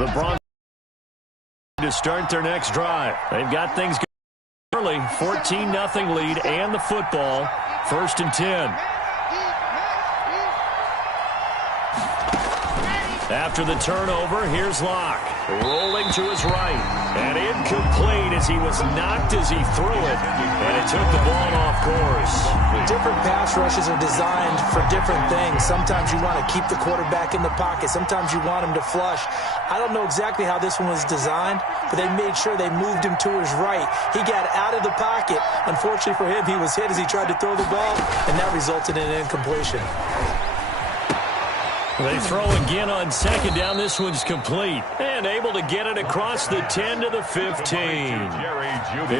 The Broncos to start their next drive. They've got things going early. 14-0 lead and the football. 1st and 10. After the turnover, here's Locke. Rolling to his right. And incomplete as he was knocked as he threw it. And it took the ball off course. Different pass rushes are designed for different things. Sometimes you want to keep the quarterback in the pocket. Sometimes you want him to flush. I don't know exactly how this one was designed, but they made sure they moved him to his right. He got out of the pocket. Unfortunately for him, he was hit as he tried to throw the ball, and that resulted in an incompletion. They throw again on 2nd down. This one's complete. And able to get it across the 10 to the 15.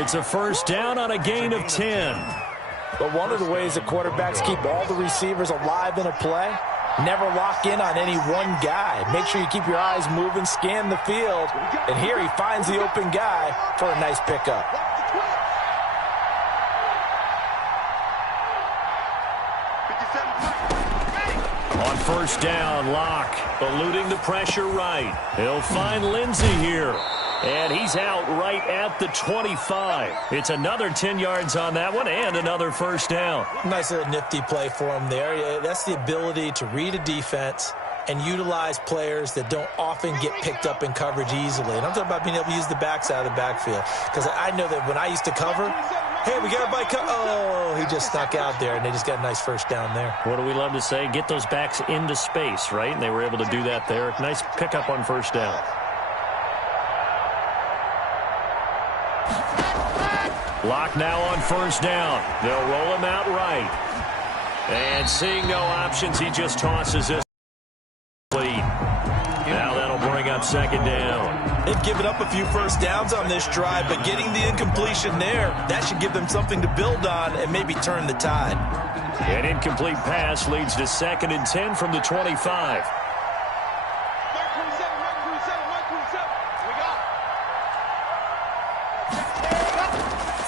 It's a 1st down on a gain of 10. But one of the ways the quarterbacks keep all the receivers alive in a play, never lock in on any one guy. Make sure you keep your eyes moving, scan the field. And here he finds the open guy for a nice pickup. On 1st down, Locke eluding the pressure right. He'll find Lindsey here. And he's out right at the 25. It's another 10 yards on that one and another 1st down. Nice little nifty play for him there. That's the ability to read a defense and utilize players that don't often get picked up in coverage easily. And I'm talking about being able to use the backside of the backfield. Because I know that when I used to cover, hey, we got everybody oh, he just snuck out there, and they just got a nice 1st down there. What do we love to say? Get those backs into space, right? And they were able to do that there. Nice pickup on 1st down. Locke now on 1st down. They'll roll him out right. And seeing no options, he just tosses this lead. Now that'll bring up 2nd down. They've given up a few 1st downs on this drive, but getting the incompletion there, that should give them something to build on and maybe turn the tide. An incomplete pass leads to 2nd and 10 from the 25.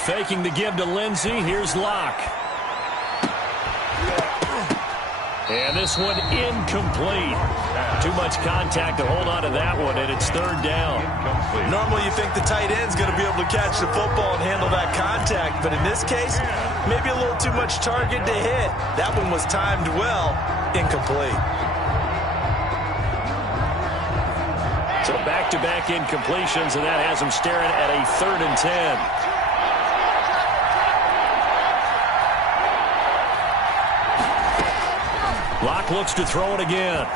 Faking the give to Lindsey. Here's Locke. And this one incomplete. Too much contact to hold on to that one, and it's 3rd down. Normally you think the tight end's going to be able to catch the football and handle that contact, but in this case, maybe a little too much target to hit. That one was timed well, incomplete. So back-to-back incompletions, and that has him staring at a 3rd and 10. Locke looks to throw it again.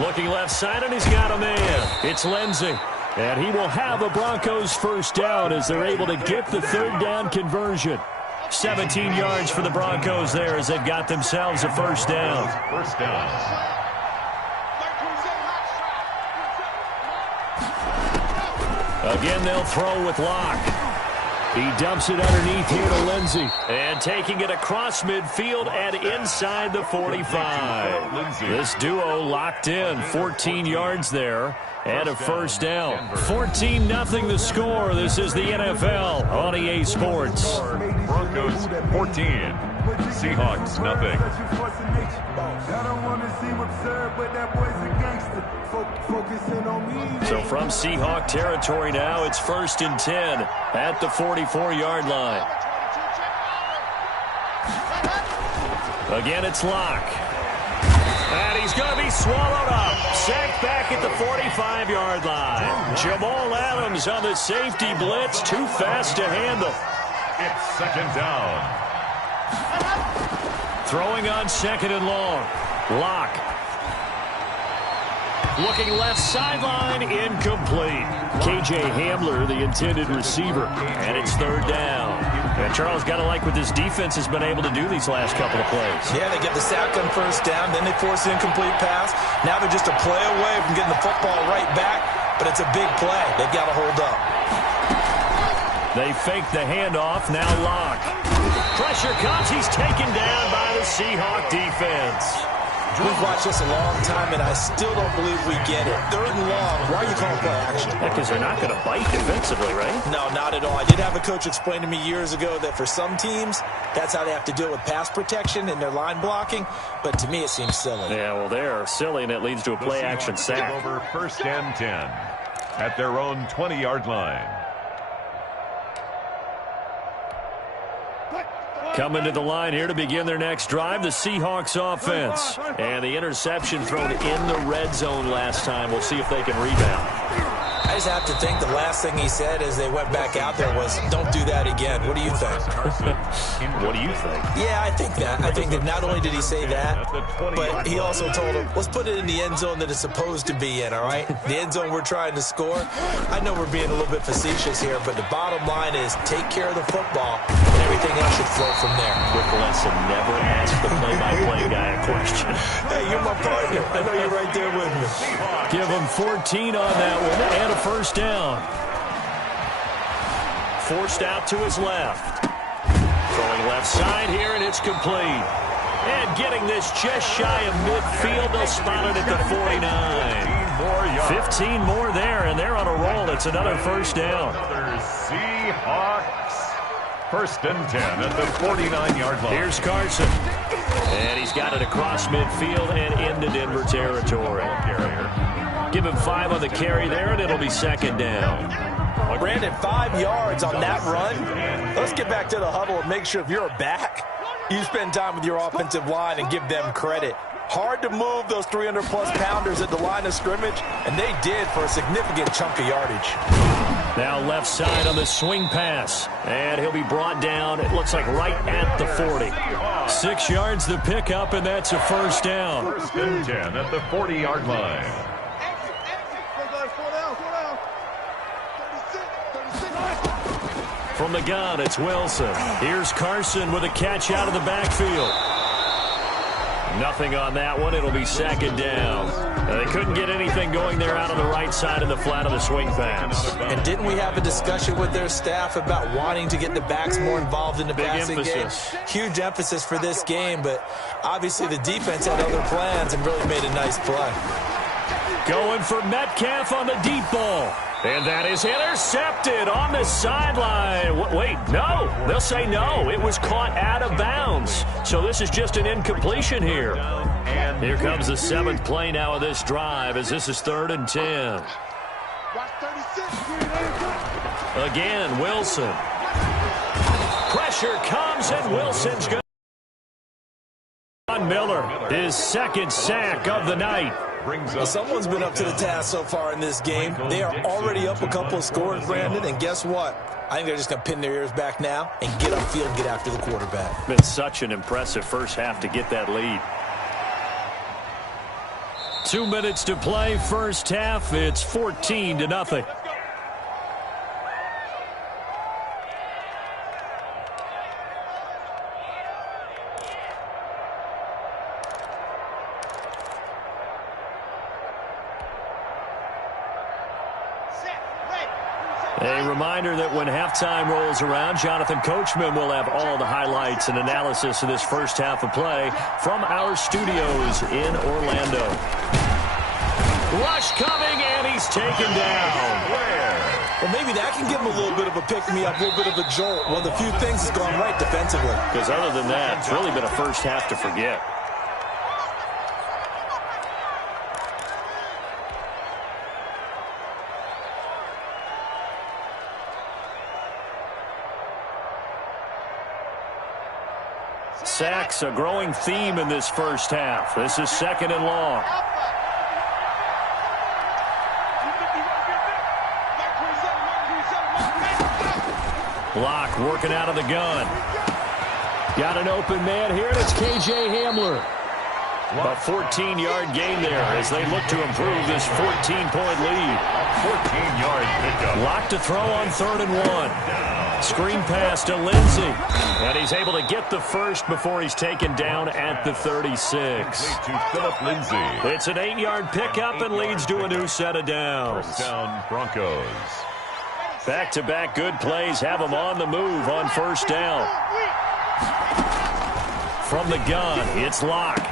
Looking left side, and he's got a man. It's Lindsey. And he will have the Broncos 1st down as they're able to get the 3rd down conversion. 17 yards for the Broncos there as they've got themselves a 1st down. Again, they'll throw with Locke. He dumps it underneath here to Lindsey. And taking it across midfield and inside the 45. This duo locked in. 14 yards there and a 1st down. 14-0 the score. This is the NFL on EA Sports. Broncos 14. Seahawks nothing. So from Seahawk territory now, it's 1st and 10 at the 44-yard line. Again, it's Locke. And he's going to be swallowed up. Sacked back at the 45-yard line. Jamal Adams on the safety blitz. Too fast to handle. It's 2nd down. Throwing on 2nd and long. Locke. Looking left sideline, incomplete. K.J. Hamler, the intended receiver, and it's 3rd down. And Charles, got to like what this defense has been able to do these last couple of plays. Yeah, they get the sack on 1st down, then they force the incomplete pass. Now they're just a play away from getting the football right back, but it's a big play. They've got to hold up. They fake the handoff, now Locke. Pressure comes, he's taken down by the Seahawk defense. We've watched this a long time, and I still don't believe we get it. Third and long, why are you calling play action? Yeah, because they're not going to bite defensively, right? No, not at all. I did have a coach explain to me years ago that for some teams, that's how they have to deal with pass protection and their line blocking, but to me it seems silly. Yeah, well, they're silly, and it leads to a play-action sack. Over 1st and 10 at their own 20-yard line. Coming to the line here to begin their next drive, the Seahawks offense. And the interception thrown in the red zone last time. We'll see if they can rebound. I just have to think the last thing he said as they went back out there was, don't do that again. What do you think? What do you think? Yeah, I think that. I think that not only did he say that, but he also told him, let's put it in the end zone that it's supposed to be in, all right? The end zone we're trying to score. I know we're being a little bit facetious here, but the bottom line is take care of the football, and everything else should flow from there. Quick lesson, never ask the play-by-play guy a question. Hey, you're my partner. I know you're right there with me. Give him 14 on that one, and a first down. Forced out to his left. Throwing left side here, and it's complete. And getting this just shy of midfield, they'll spot it at the 49. 15 more there, and they're on a roll. It's another first down. Another Seahawks. 1st and 10 at the 49-yard line. Here's Carson. And he's got it across midfield and into Denver territory. Give him 5 on the carry there, and it'll be 2nd down. Brandon, 5 yards on that run. Let's get back to the huddle and make sure if you're a back, you spend time with your offensive line and give them credit. Hard to move those 300-plus pounders at the line of scrimmage, and they did for a significant chunk of yardage. Now left side on the swing pass, and he'll be brought down, it looks like right at the 40. 6 yards the pickup, and that's a first down. 1st and 10 at the 40-yard line. From the gun, it's Wilson. Here's Carson with a catch out of the backfield. Nothing on that one. It'll be 2nd down. They couldn't get anything going there out on the right side of the flat of the swing pass. And didn't we have a discussion with their staff about wanting to get the backs more involved in the passing game? Huge emphasis for this game, but obviously the defense had other plans and really made a nice play. Going for Metcalf on the deep ball. And that is intercepted on the sideline. Wait, no. They'll say no. It was caught out of bounds. So this is just an incompletion here. Here comes the 7th play now of this drive as this is 3rd and 10. Again, Wilson. Pressure comes, and Wilson's good. On Miller, his 2nd sack of the night. Well, someone's been up to the task so far in this game. They are already up a couple of scores, Brandon, and guess what? I think they're just going to pin their ears back now and get upfield and get after the quarterback. Been such an impressive first half to get that lead. 2 minutes to play, first half. It's 14-0. A reminder that when halftime rolls around, Jonathan Coachman will have all the highlights and analysis of this first half of play from our studios in Orlando. Rush coming, and he's taken down. Well, maybe that can give him a little bit of a pick-me-up, a little bit of a jolt. One of the few things has gone right defensively. Because other than that, it's really been a first half to forget. Sacks, a growing theme in this first half. This is 2nd and long. Locke working out of the gun. Got an open man here, and it's K.J. Hamler. A 14-yard gain there as they look to improve this 14-point lead. 14-yard pickup. Locke to throw on 3rd and 1. Screen pass to Lindsey. And he's able to get the first before he's taken down at the 36. To Phillip Lindsey. It's an 8-yard pickup and leads to a new set of downs. First down, Broncos. Back-to-back good plays have them on the move on first down. From the gun, it's Locke.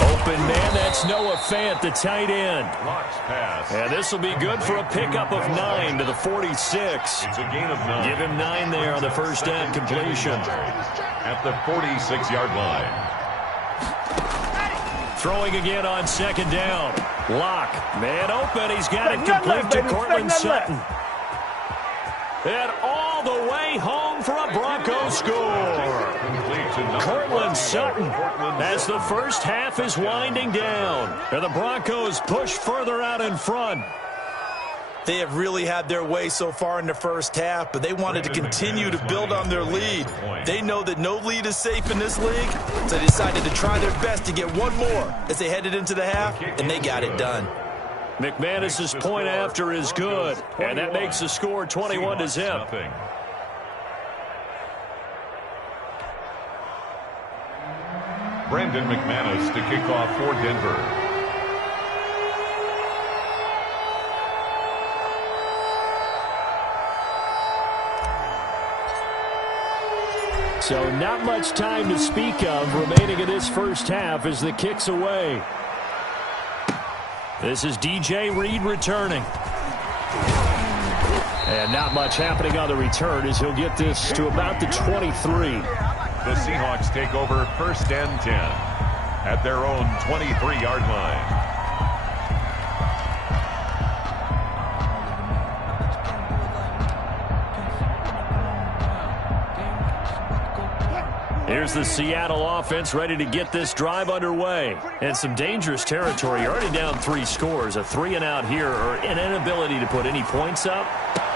Open man, that's Noah Fant, the tight end. Locks pass. And this will be good for a pickup of 9 to the 46. It's a gain of 9. Give him 9 there on the first down completion. At the 46-yard line. Throwing again on second down. Lock. Man open. He's got it complete to Cortland Sutton. And all the way home for a Broncos score. Cortland Sutton as the first half is winding down. And the Broncos push further out in front. They have really had their way so far in the first half, but they wanted to continue to build on their lead. They know that no lead is safe in this league, so they decided to try their best to get one more as they headed into the half, and they got it done. McManus's point after is good, and that makes the score 21-0. Brandon McManus to kick off for Denver. So not much time to speak of remaining in this first half as the kick's away. This is DJ Reed returning. And not much happening on the return as he'll get this to about the 23. The Seahawks take over first and 10 at their own 23-yard line. Here's the Seattle offense ready to get this drive underway. And some dangerous territory. You're already down 3 scores. A 3-and-out here or an inability to put any points up.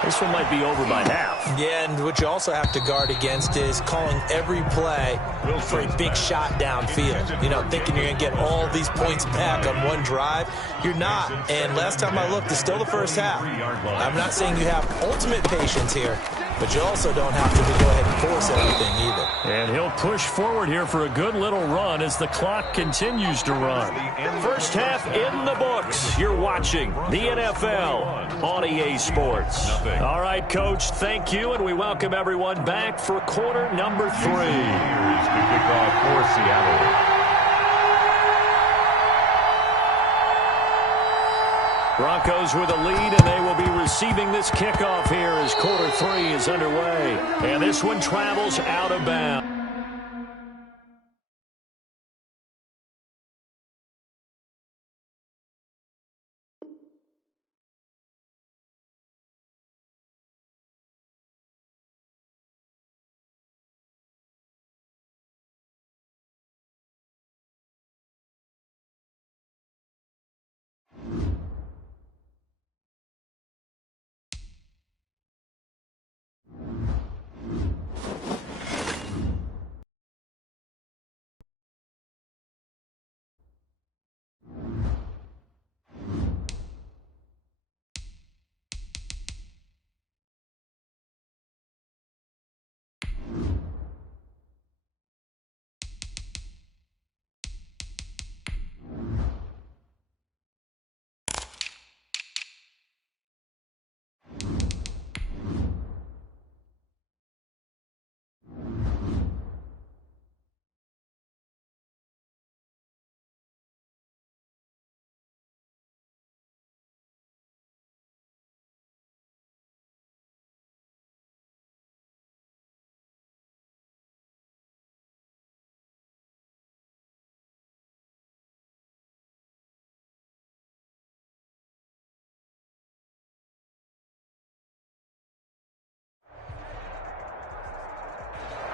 This one might be over by half. Yeah, and what you also have to guard against is calling every play for a big shot downfield. You know, thinking you're going to get all these points back on one drive. You're not. And last time I looked, it's still the first half. I'm not saying you have ultimate patience here, but you also don't have to go ahead and force everything either. And he'll push forward here for a good little run as the clock continues to run. First half in the books. You're watching the NFL on EA Sports. All right, Coach, thank you, and we welcome everyone back for quarter number 3. Here's to kick off for Seattle. Broncos with a lead, and they will be receiving this kickoff here as quarter 3 is underway. And this one travels out of bounds.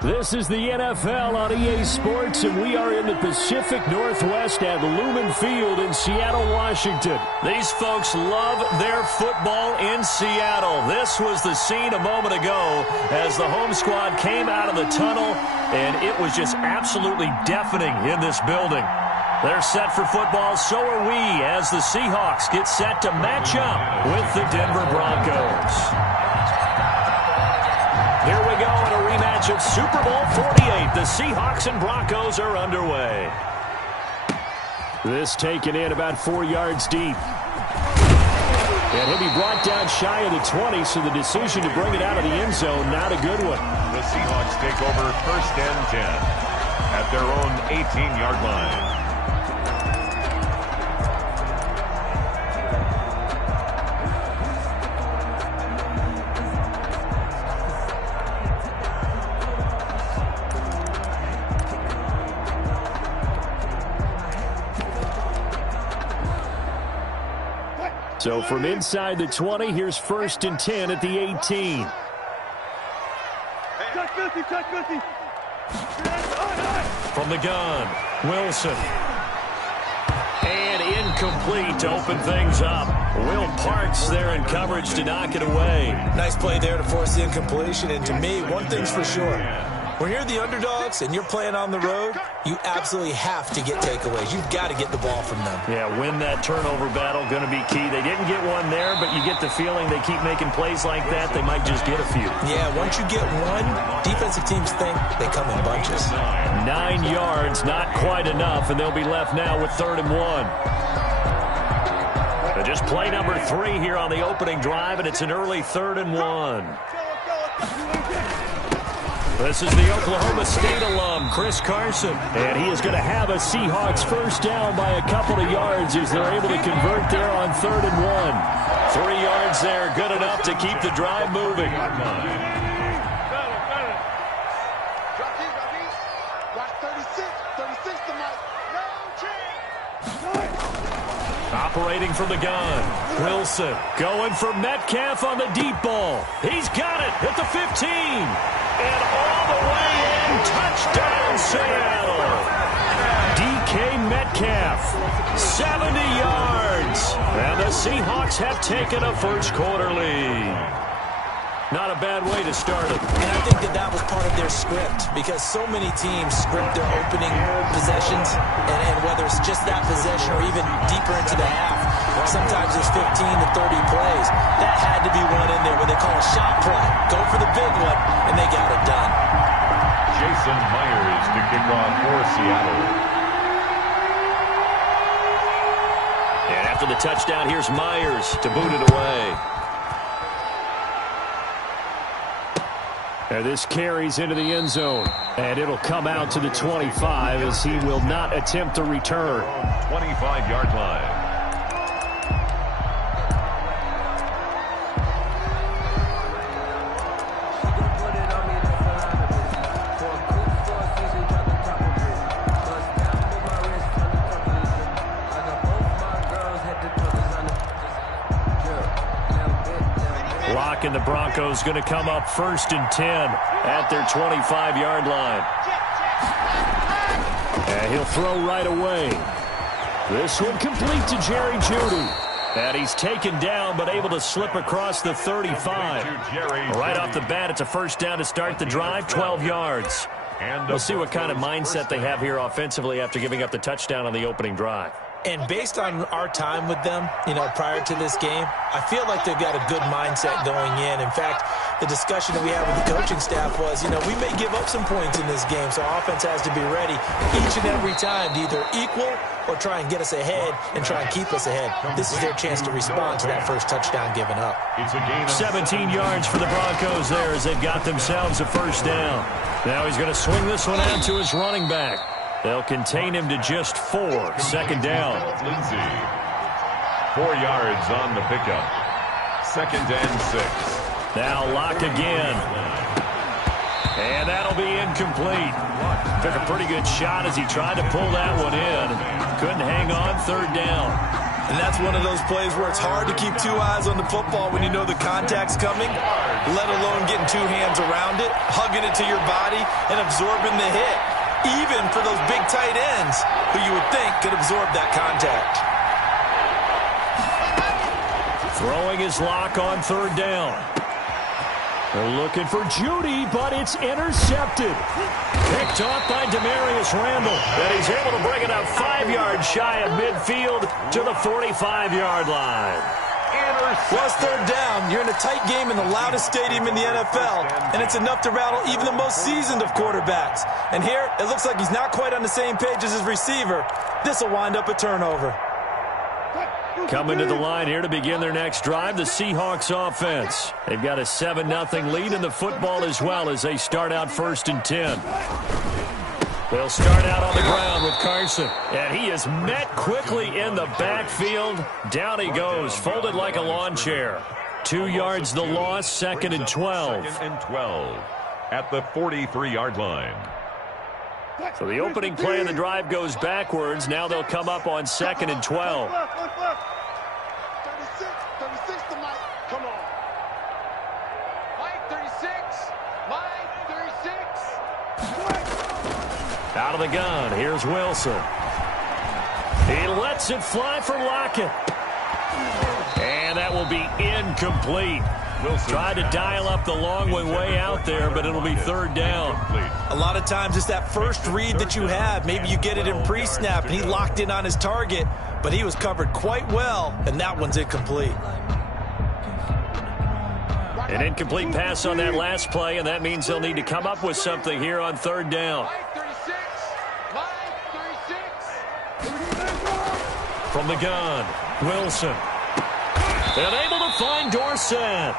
This is the NFL on EA Sports, and we are in the Pacific Northwest at Lumen Field in Seattle, Washington. These folks love their football in Seattle. This was the scene a moment ago as the home squad came out of the tunnel, and it was just absolutely deafening in this building. They're set for football, so are we, as the Seahawks get set to match up with the Denver Broncos. Here we go in a rematch of Super Bowl 48. The Seahawks and Broncos are underway. This taken in about 4 yards deep. And he'll be brought down shy of the 20, so the decision to bring it out of the end zone, not a good one. The Seahawks take over first and 10 at their own 18-yard line. So from inside the 20, here's 1st and 10 at the 18. From the gun, Wilson. And incomplete to open things up. Will Parks there in coverage to knock it away. Nice play there to force the incompletion. And to me, one thing's for sure. When you're the underdogs and you're playing on the road, you absolutely have to get takeaways. You've got to get the ball from them. Yeah, win that turnover battle, going to be key. They didn't get one there, but you get the feeling they keep making plays like that, they might just get a few. Yeah, once you get one, defensive teams think they come in bunches. 9 yards, not quite enough, and they'll be left now with 3rd and 1. Just play number 3 here on the opening drive, and it's an early 3rd and 1. This is the Oklahoma State alum, Chris Carson. And he is going to have a Seahawks first down by a couple of yards as they're able to convert there on 3rd and 1. 3 yards there, good enough to keep the drive moving. Operating from the gun. Wilson going for Metcalf on the deep ball. He's got it at the 15. And all the way in. Touchdown, Seattle. DK Metcalf, 70 yards. And the Seahawks have taken a first-quarter lead. Not a bad way to start it. And I think that was part of their script because so many teams script their opening possessions, and whether it's just that possession or even deeper into the half, sometimes there's 15 to 30 plays. That had to be one in there where they call a shot play. Go for the big one, and they got it done. Jason Myers to kick off for Seattle. And after the touchdown, here's Myers to boot it away. And this carries into the end zone. And it'll come out to the 25 as he will not attempt to return. 25-yard line. And the Broncos going to come up 1st and 10 at their 25-yard line. And he'll throw right away. This one complete to Jerry Jeudy. And he's taken down but able to slip across the 35. Right off the bat, it's a first down to start the drive, 12 yards. We'll see what kind of mindset they have here offensively after giving up the touchdown on the opening drive. And based on our time with them, prior to this game, I feel like they've got a good mindset going in. In fact, the discussion that we had with the coaching staff was, we may give up some points in this game, so offense has to be ready each and every time to either equal or try and get us ahead and try and keep us ahead. This is their chance to respond to that first touchdown given up. 17 yards for the Broncos there as they've got themselves a first down. Now he's going to swing this one out to his running back. They'll contain him to just 4. 2nd down. Lindsey. 4 yards on the pickup. 2nd and 6. Now Locke again. And that'll be incomplete. Took a pretty good shot as he tried to pull that one in. Couldn't hang on. 3rd down. And that's one of those plays where it's hard to keep 2 eyes on the football when you know the contact's coming, let alone getting 2 hands around it, hugging it to your body, and absorbing the hit. Even for those big tight ends who you would think could absorb that contact. Throwing his Lock on 3rd down. They're looking for Jeudy, but it's intercepted. Picked off by Demarius Randall. And he's able to bring it up 5 yards shy of midfield to the 45-yard line. Plus 3rd down. You're in a tight game in the loudest stadium in the NFL, and it's enough to rattle even the most seasoned of quarterbacks. And here, it looks like he's not quite on the same page as his receiver. This will wind up a turnover. Coming to the line here to begin their next drive, the Seahawks offense. They've got a 7-0 lead in the football as well as they start out 1st and 10. They'll start out on the ground with Carson. And he is met quickly in the backfield. Down he goes, folded like a lawn chair. 2 yards the loss, 2nd and 12. 2nd and 12 at the 43-yard line. So the opening play of the drive goes backwards. Now they'll come up on 2nd and 12. 36 to Mike. Come on. Mike 36. Mike 36. Out of the gun, here's Wilson. He lets it fly for Lockett. And that will be incomplete. Wilson tried to dial up the long way out there, but it'll be third down. A lot of times it's that first read that you have. Maybe you get it in pre-snap, and he locked in on his target, but he was covered quite well, and that one's incomplete. An incomplete pass on that last play, and that means they'll need to come up with something here on third down. From the gun, Wilson. And able to find Dorsett.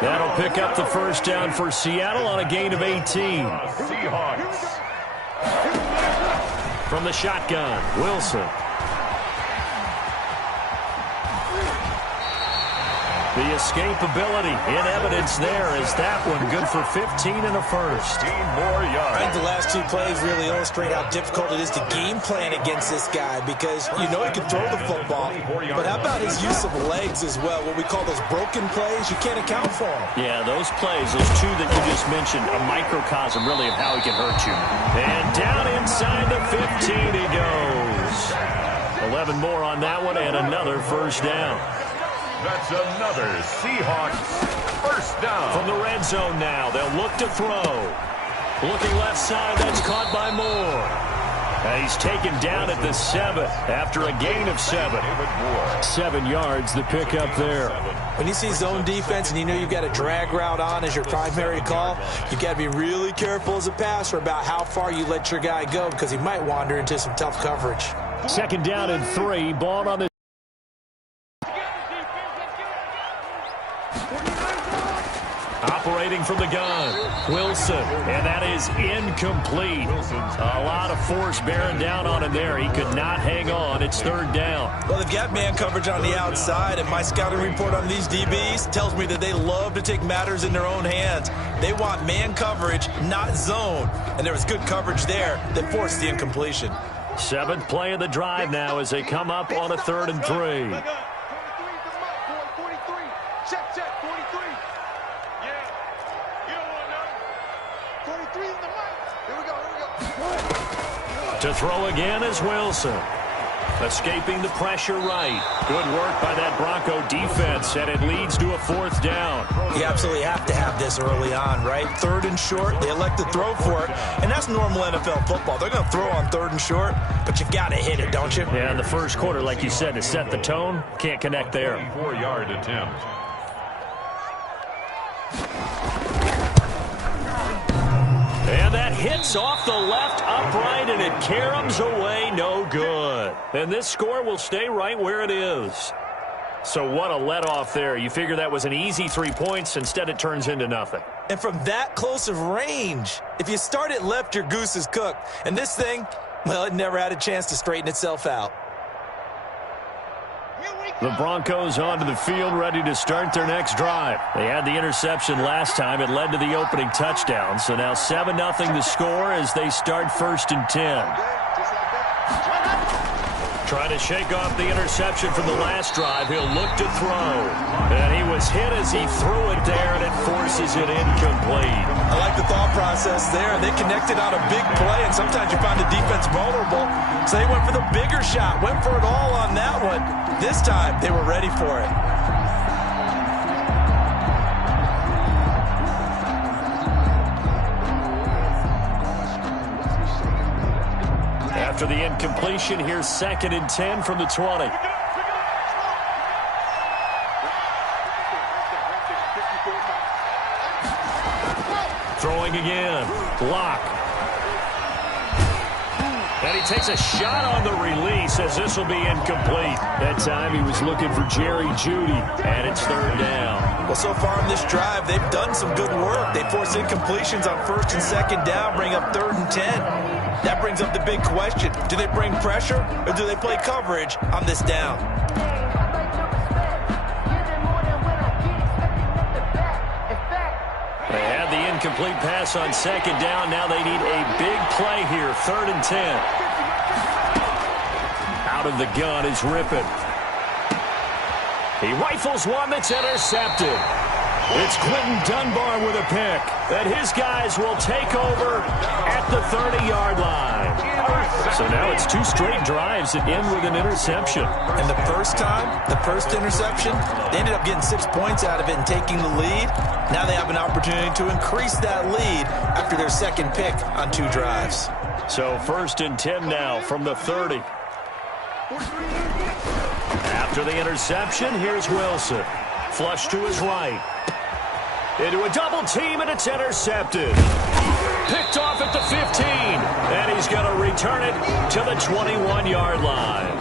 That'll pick up the first down for Seattle on a gain of 18. Seahawks. From the shotgun, Wilson. The escapability in evidence there is that one good for 15 and a first. 15 more yards. I think the last two plays really illustrate how difficult it is to game plan against this guy because you know he can throw the football, but how about his use of legs as well, what we call those broken plays? You can't account for them. Yeah, those plays, those two that you just mentioned, a microcosm really of how he can hurt you. And down inside the 15 he goes. 11 more on that one and another first down. That's another Seahawks first down. From the red zone now, they'll look to throw. Looking left side, that's caught by Moore. He's taken down at the 7 after a gain of 7. 7 yards, the pickup there. When you see zone defense and you know you've got a drag route on as your primary call, you've got to be really careful as a passer about how far you let your guy go because he might wander into some tough coverage. Second down and 3, ball on the operating from the gun, Wilson, and that is incomplete. A lot of force bearing down on him there. He could not hang on. It's third down. Well, they've got man coverage on the outside, and my scouting report on these DBs tells me that they love to take matters in their own hands. They want man coverage, not zone, and there was good coverage there that forced the incompletion. 7th play of the drive now as they come up on a 3rd and 3. To throw again is Wilson. Escaping the pressure right. Good work by that Bronco defense, and it leads to a 4th down. You absolutely have to have this early on, right? 3rd and short, they elect to throw for it, and that's normal NFL football. They're going to throw on 3rd and short, but you've got to hit it, don't you? Yeah, in the first quarter, like you said, to set the tone, can't connect there. 4-yard attempt. And that hits off the left upright, and it caroms away, no good. And this score will stay right where it is. So what a let-off there. You figure that was an easy 3 points. Instead, it turns into nothing. And from that close of range, if you start it left, your goose is cooked. And this thing, well, it never had a chance to straighten itself out. The Broncos onto the field, ready to start their next drive. They had the interception last time. It led to the opening touchdown. So now 7-0 the score as they start 1st and 10. Trying to shake off the interception from the last drive. He'll look to throw. And he was hit as he threw it there, and it forces it incomplete. I like the thought process there. They connected on a big play, and sometimes you find the defense vulnerable. So they went for the bigger shot, went for it all on that one. This time, they were ready for it. After the incompletion, here's 2nd and 10 from the 20. Throwing again. Block. And he takes a shot on the release as this will be incomplete. That time he was looking for Jerry Jeudy, and it's 3rd down. Well, so far in this drive, they've done some good work. They force incompletions on 1st and 2nd down, bring up 3rd and 10. That brings up the big question. Do they bring pressure, or do they play coverage on this down? They had the incomplete pass on 2nd down. Now they need a big play here. 3rd and 10. Out of the gun is Rippon. He rifles one that's intercepted. It's Quentin Dunbar with a pick. And his guys will take over at the 30-yard line. So now it's 2 straight drives that end with an interception. And the first time, the first interception, they ended up getting 6 points out of it and taking the lead. Now they have an opportunity to increase that lead after their second pick on 2 drives. So 1st and 10 now from the 30. After the interception, here's Wilson. Flush to his right. Into a double team, and it's intercepted. Picked off at the 15, and he's going to return it to the 21-yard line.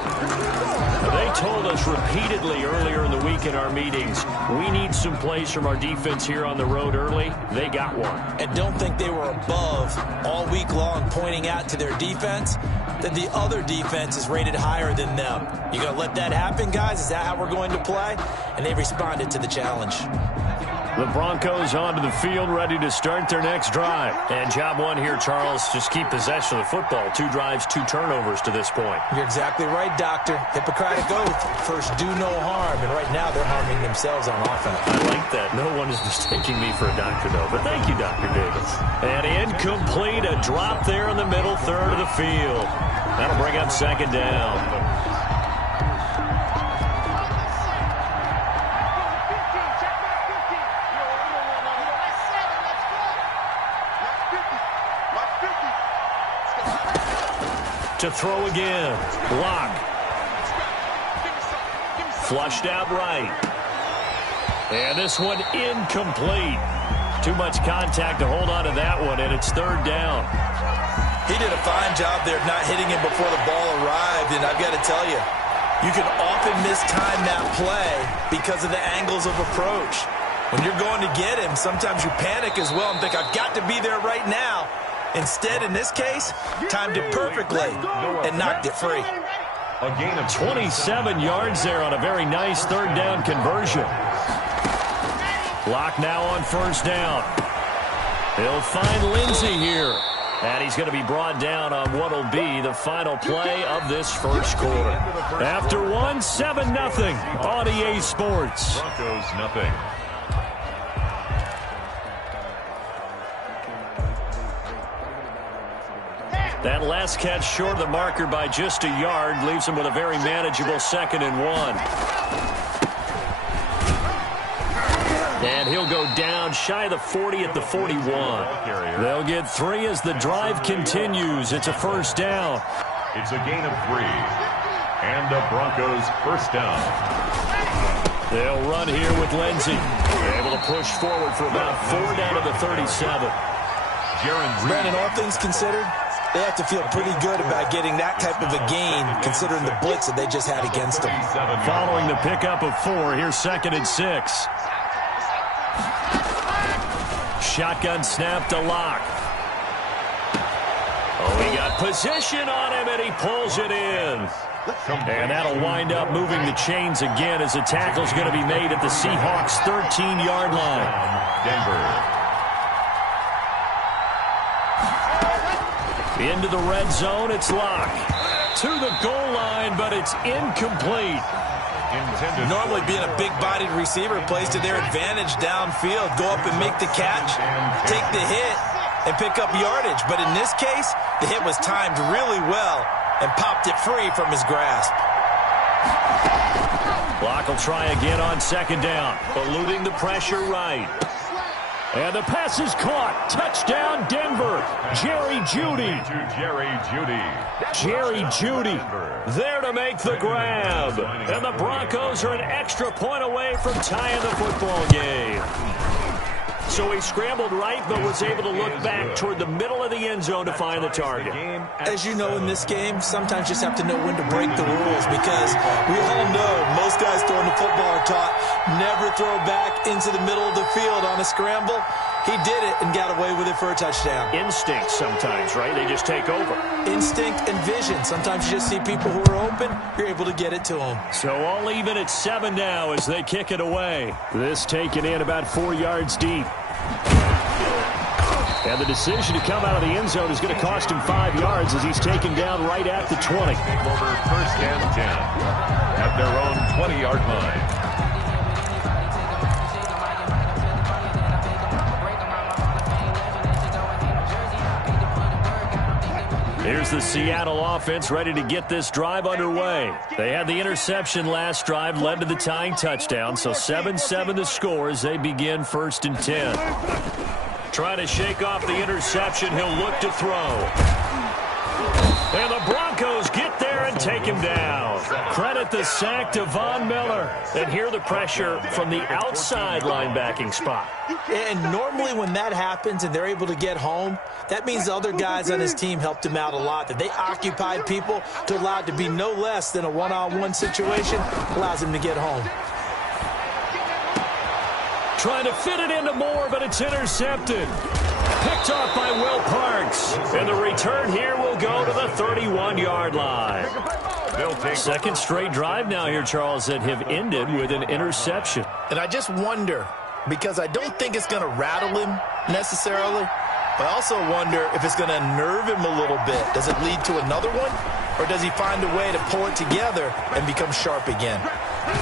They told us repeatedly earlier in the week in our meetings, we need some plays from our defense here on the road early. They got one. And don't think they were above all week long pointing out to their defense that the other defense is rated higher than them. You going to let that happen, guys? Is that how we're going to play? And they responded to the challenge. The Broncos onto the field, ready to start their next drive. And job one here, Charles, just keep possession of the football. 2 drives, 2 turnovers to this point. You're exactly right, Doctor. Hippocratic oath. First, do no harm. And right now, they're harming themselves on offense. I like that. No one is mistaking me for a doctor, though. But thank you, Dr. Davis. And incomplete, a drop there in the middle third of the field. That'll bring up 2nd down. To throw again. Block. Flushed out right. And this one incomplete. Too much contact to hold on to that one, and it's 3rd down. He did a fine job there of not hitting him before the ball arrived, and I've got to tell you, you can often mistime that play because of the angles of approach. When you're going to get him, sometimes you panic as well and think, I've got to be there right now. Instead, in this case, timed it perfectly and knocked it free. A gain of 27 yards there on a very nice 3rd down conversion. Clock now on 1st down. He'll find Lindsey here. And he's going to be brought down on what will be the final play of this 1st quarter. After 1, 7-0 on EA Sports. Broncos nothing. That last catch short of the marker by just a yard leaves him with a very manageable 2nd and 1. And he'll go down shy of the 40 at the 41. They'll get 3 as the drive continues. It's a 1st down. It's a gain of 3. And the Broncos 1st down. They'll run here with Lindsey. Able to push forward for about 4 down to the 37. Brandon, all things considered, they have to feel pretty good about getting that type of a gain, considering the blitz that they just had against them. Following the pickup of 4, here's 2nd and 6. Shotgun snap to Locke. Oh, he got position on him, and he pulls it in. And that'll wind up moving the chains again as the tackle's going to be made at the Seahawks' 13-yard line. Denver. Into the red zone, it's Locke. To the goal line, but it's incomplete. Normally being a big-bodied receiver plays to their advantage downfield. Go up and make the catch, take the hit, and pick up yardage. But in this case, the hit was timed really well and popped it free from his grasp. Locke will try again on 2nd down, eluding the pressure right. And the pass is caught. Touchdown, Denver. Jerry Jeudy. Jerry Jeudy there to make the grab. And the Broncos are an extra point away from tying the football game. So he scrambled right, but was able to look back toward the middle of the end zone to find the target. As you know, in this game, sometimes you just have to know when to break the rules, because we all know most guys throwing the football are taught never throw back into the middle of the field on a scramble. He did it and got away with it for a touchdown. Instinct sometimes, right? They just take over. Instinct and vision. Sometimes you just see people who are open, you're able to get it to them. So all even at 7 now as they kick it away. This taken in about 4 yards deep. And the decision to come out of the end zone is going to cost him 5 yards as he's taken down right at the 20. Over 1st and 10 at their own 20-yard line. Here's the Seattle offense ready to get this drive underway. They had the interception last drive, led to the tying touchdown, so 7-7 the score as they begin 1st and 10. Trying to shake off the interception, he'll look to throw. And the Broncos get there and take him down. Credit the sack to Von Miller. And hear the pressure from the outside linebacking spot. And normally when that happens and they're able to get home, that means the other guys on his team helped him out a lot. That they occupied people to allow it to be no less than a one-on-one situation allows him to get home. Trying to fit it into Moore, but it's intercepted. Picked off by Will Parks. And the return here will go to the 31-yard line. Second straight drive now here, Charles, that have ended with an interception. And I just wonder, because I don't think it's going to rattle him necessarily, but I also wonder if it's going to unnerve him a little bit. Does it lead to another one? Or does he find a way to pull it together and become sharp again?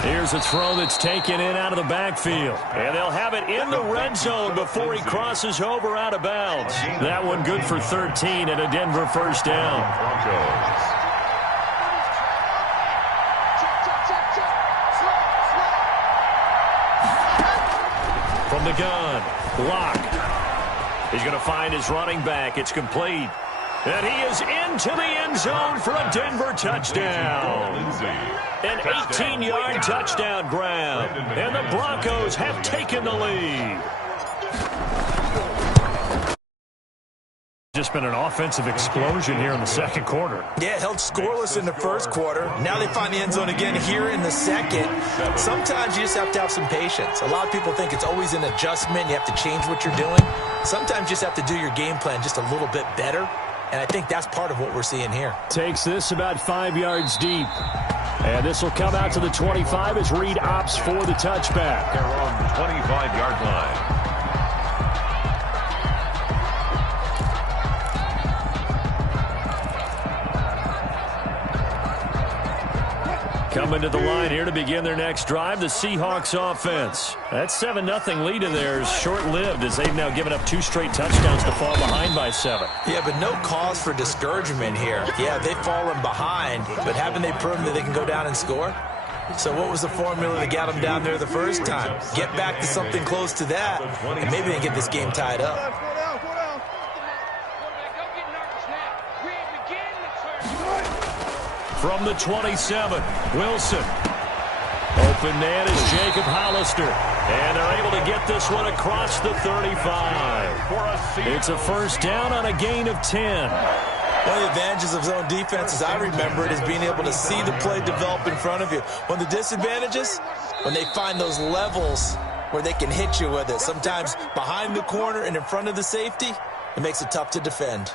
Here's a throw that's taken in out of the backfield. And they'll have it in the red zone before he crosses over out of bounds. That one good for 13 and a Denver first down. From the gun, Locke. He's going to find his running back. It's complete. And he is into the end zone for a Denver touchdown. An 18-yard touchdown grab. And the Broncos have taken the lead. Just been an offensive explosion here in the second quarter. Yeah, held scoreless in the first quarter. Now they find the end zone again here in the second. Sometimes you just have to have some patience. A lot of people think it's always an adjustment. You have to change what you're doing. Sometimes you just have to do your game plan just a little bit better. And I think that's part of what we're seeing here. Takes this about 5 yards deep. And this will come out to the 25 as Reed opts for the touchback. They're on the 25-yard line. Coming to the line here to begin their next drive, the Seahawks offense. That 7-0 lead of theirs short-lived as they've now given up 2 straight touchdowns to fall behind by 7. Yeah, but no cause for discouragement here. Yeah, they've fallen behind, but haven't they proven that they can go down and score? So what was the formula that got them down there the first time? Get back to something close to that, and maybe they get this game tied up. From the 27, Wilson. Open man is Jacob Hollister. And they're able to get this one across the 35. It's a first down on a gain of 10. One of the advantages of zone defense, as I remember it, is being able to see the play develop in front of you. One of the disadvantages, when they find those levels where they can hit you with it. Sometimes behind the corner and in front of the safety, it makes it tough to defend.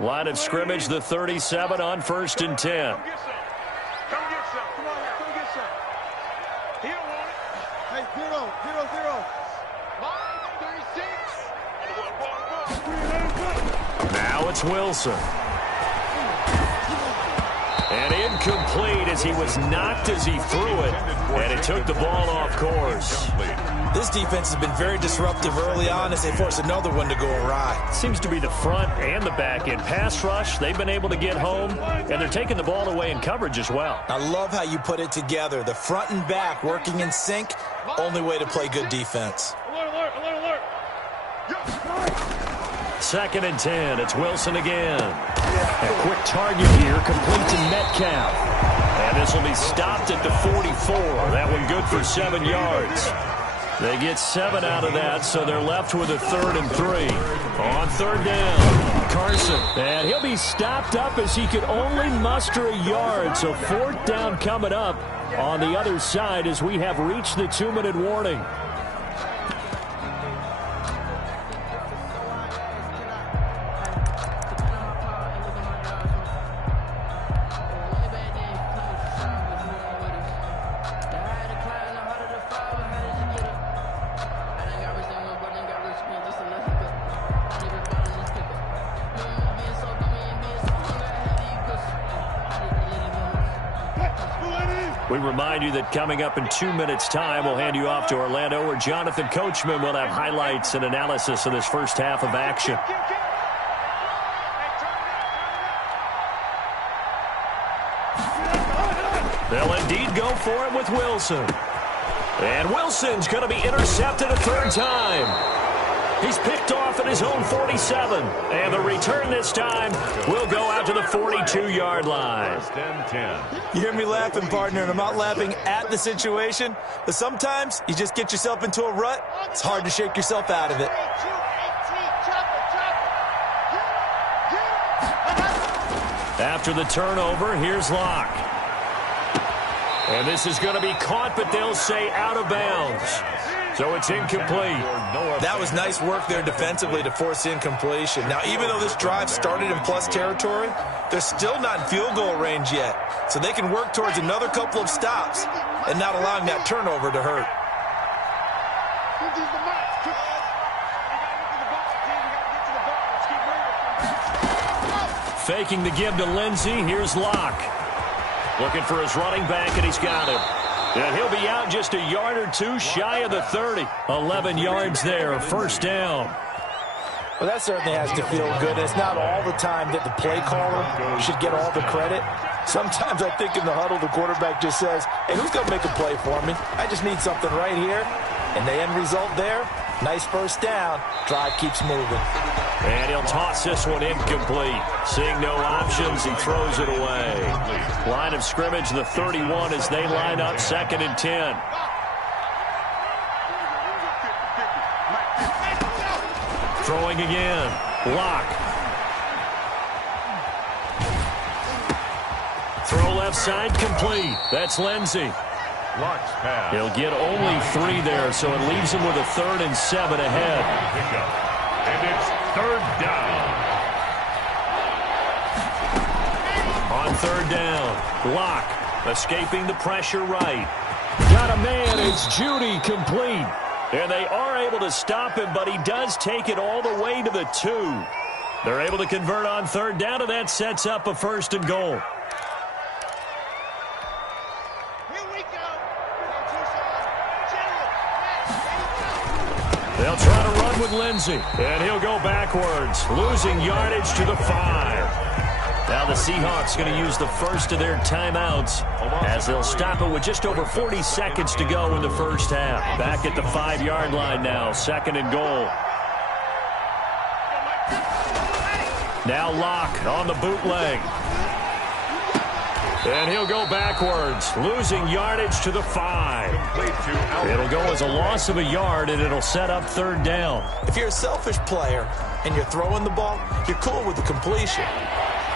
Line of scrimmage, the 37 on 1st and 10. Come get some. Come on here. Come get some. He don't want it. Hey, 0. Line 36. Now it's Wilson. And incomplete as he was knocked as he threw it. And it took the ball off course. This defense has been very disruptive early on as they force another one to go awry. Seems to be the front and the back end. Pass rush, they've been able to get home, and they're taking the ball away in coverage as well. I love how you put it together. The front and back working in sync, only way to play good defense. Alert. 2nd and 10, it's Wilson again. A quick target here, complete to Metcalf. And this will be stopped at the 44. That one good for 7 yards. They get 7 out of that, so they're left with a 3rd and 3. On 3rd down, Carson. And he'll be stopped up as he could only muster a yard. So 4th down coming up on the other side as we have reached the 2-minute warning. We remind you that coming up in 2 minutes' time, we'll hand you off to Orlando, where Jonathan Coachman will have highlights and analysis of this first half of action. They'll indeed go for it with Wilson. And Wilson's going to be intercepted a third time. He's picked off at his own 47. And the return this time will go out to the 42-yard line. First and 10. You hear me laughing, partner, and I'm not laughing at the situation, but sometimes you just get yourself into a rut. It's hard to shake yourself out of it. After the turnover, here's Locke. And this is going to be caught, but they'll say out of bounds. So it's incomplete. That was nice work there defensively to force incompletion. Now, even though this drive started in plus territory, they're still not in field goal range yet. So they can work towards another couple of stops and not allowing that turnover to hurt. Faking the give to Lindsey. Here's Locke. Looking for his running back, and he's got him. And he'll be out just a yard or two shy of the 30. 11 yards there, first down. Well, that certainly has to feel good. It's not all the time that the play caller should get all the credit. Sometimes I think in the huddle, the quarterback just says, hey, who's going to make a play for me? I just need something right here. And the end result there, nice first down. Drive keeps moving. And he'll toss this one incomplete. Seeing no options, he throws it away. Line of scrimmage, the 31 as they line up, 2nd and 10. Throwing again. Locke. Throw left side, complete. That's Lindsey. Locke's pass. He'll get only 3 there, so it leaves him with a 3rd and 7 ahead. And it's 3rd down. On 3rd down, Locke escaping the pressure right. Got a man, it's Judy, complete. And they are able to stop him, but he does take it all the way to the 2. They're able to convert on 3rd down, and that sets up a 1st and goal. They'll try to run with Lindsey, and he'll go backwards, losing yardage to the 5. Now the Seahawks going to use the first of their timeouts as they'll stop it with just over 40 seconds to go in the first half. Back at the 5-yard line now, 2nd and goal. Now Locke on the bootleg. And he'll go backwards, losing yardage to the 5. It'll go as a loss of a yard, and it'll set up 3rd down. If you're a selfish player and you're throwing the ball, you're cool with the completion.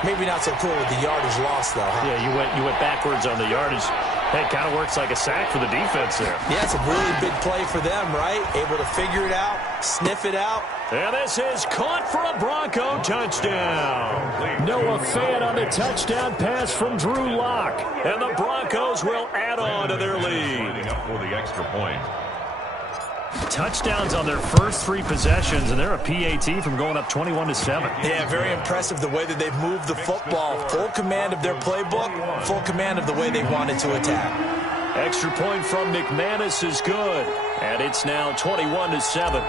Maybe not so cool with the yardage loss, though, huh? Yeah, you went backwards on the yardage. Hey, it kind of works like a sack for the defense there. Yeah, it's a really big play for them, right? Able to figure it out, sniff it out. And this is caught for a Bronco touchdown. Noah Fant on the touchdown pass from Drew Lock. And the Broncos will add on to their lead. Up for the extra point. Touchdowns on their first 3 possessions, and they're a PAT from going up 21-7. Yeah, very impressive the way that they've moved the football. Full command of their playbook, full command of the way they wanted to attack. Extra point from McManus is good, and it's now 21-7.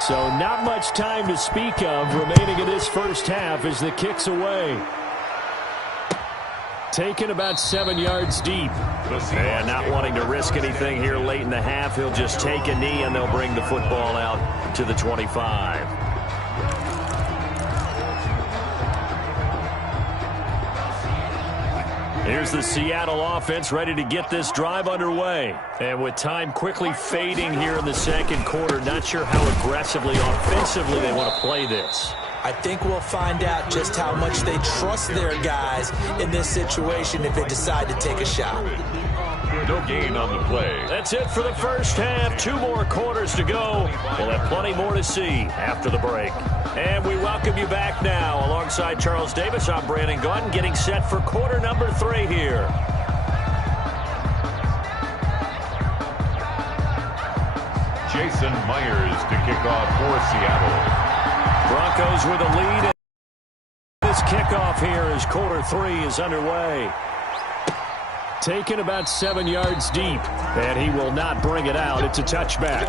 So not much time to speak of remaining in this first half as the kick's away. Taken about 7 yards deep. And not wanting to risk anything here late in the half, he'll just take a knee and they'll bring the football out to the 25. Here's the Seattle offense ready to get this drive underway. And with time quickly fading here in the second quarter, not sure how aggressively, offensively they want to play this. I think we'll find out just how much they trust their guys in this situation if they decide to take a shot. No gain on the play. That's it for the first half. 2 more quarters to go. We'll have plenty more to see after the break. And we welcome you back now. Alongside Charles Davis, I'm Brandon Gunn, getting set for quarter number 3 here. Jason Myers to kick off for Seattle. Broncos with a lead. This kickoff here as quarter 3 is underway. Taken about 7 yards deep, and he will not bring it out. It's a touchback.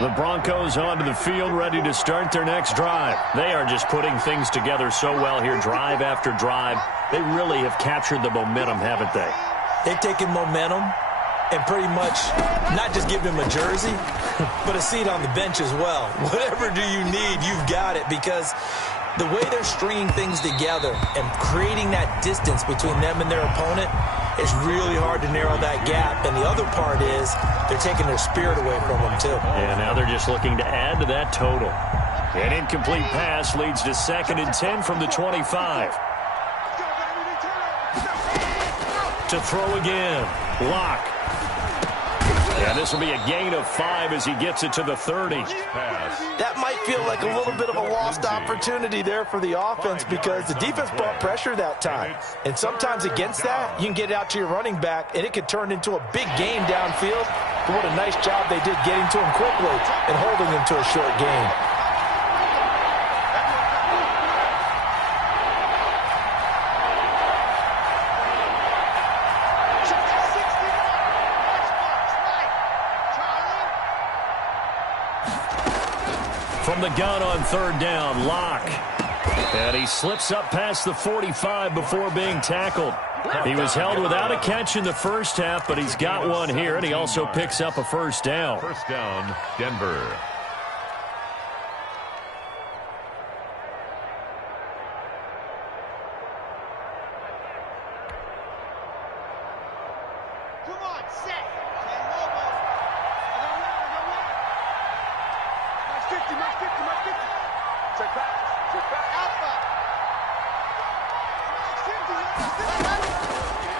The Broncos onto the field, ready to start their next drive. They are just putting things together so well here, drive after drive. They really have captured the momentum, haven't they? They've taken momentum and pretty much not just give him a jersey, but a seat on the bench as well. Whatever do you need, you've got it, because the way they're stringing things together and creating that distance between them and their opponent, it's really hard to narrow that gap. And the other part is they're taking their spirit away from them, too. And now they're just looking to add to that total. An incomplete pass leads to 2nd and 10 from the 25. To throw again. Locke. And this will be a gain of 5 as he gets it to the 30. That might feel like a little bit of a lost opportunity there for the offense, because the defense brought pressure that time. And sometimes against that, you can get it out to your running back, and it could turn into a big game downfield. But what a nice job they did getting to him quickly and holding him to a short gain. From the gun on 3rd down, Locke. And he slips up past the 45 before being tackled. He was held without a catch in the first half, but he's got one here, and he also picks up a 1st down. 1st down, Denver.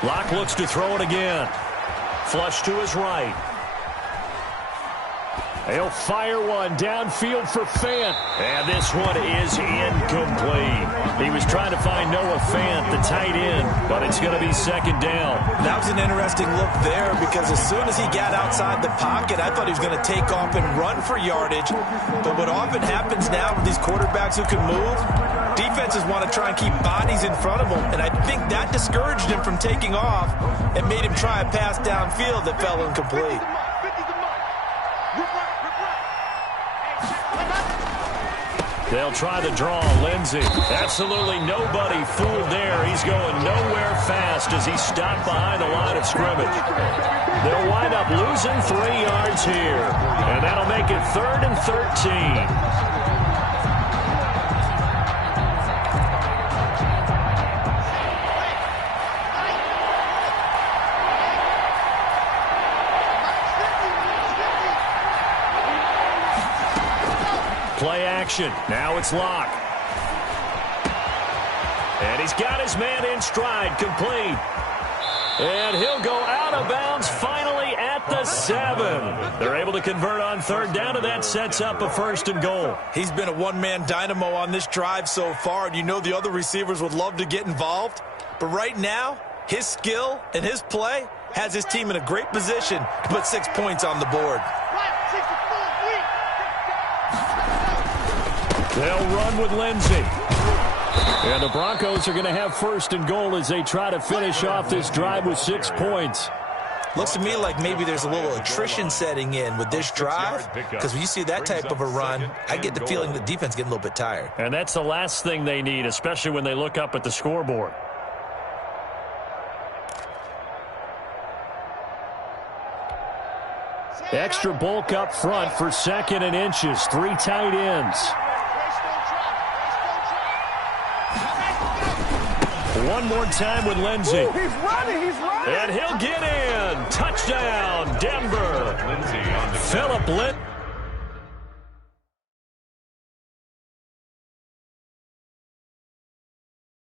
Locke looks to throw it again. Flush to his right. He'll fire one downfield for Fant. And this one is incomplete. He was trying to find Noah Fant, the tight end, but it's going to be 2nd down. That was an interesting look there, because as soon as he got outside the pocket, I thought he was going to take off and run for yardage. But what often happens now with these quarterbacks who can move, defenses want to try and keep bodies in front of them, and I think that discouraged him from taking off and made him try a pass downfield that fell incomplete. They'll try the draw. Lindsey. Absolutely nobody fooled there. He's going nowhere fast as he's stopped behind the line of scrimmage. They'll wind up losing 3 yards here, and that'll make it 3rd and 13. Play action. Now it's Locke. And he's got his man in stride, complete. And he'll go out of bounds finally at the 7. They're able to convert on 3rd down, and that sets up a 1st and goal. He's been a one-man dynamo on this drive so far, and you know the other receivers would love to get involved. But right now, his skill and his play has his team in a great position to put 6 points on the board. They'll run with Lindsey. And the Broncos are going to have 1st and goal as they try to finish off this drive with 6 points. Looks to me like maybe there's a little attrition setting in with this drive, because when you see that type of a run, I get the feeling the defense getting a little bit tired. And that's the last thing they need, especially when they look up at the scoreboard. Extra bulk up front for 2nd and inches. 3 tight ends. One more time with Lindsey. Ooh, he's running, he's running. And he'll get in. Touchdown, Denver. Phillip Lindsey.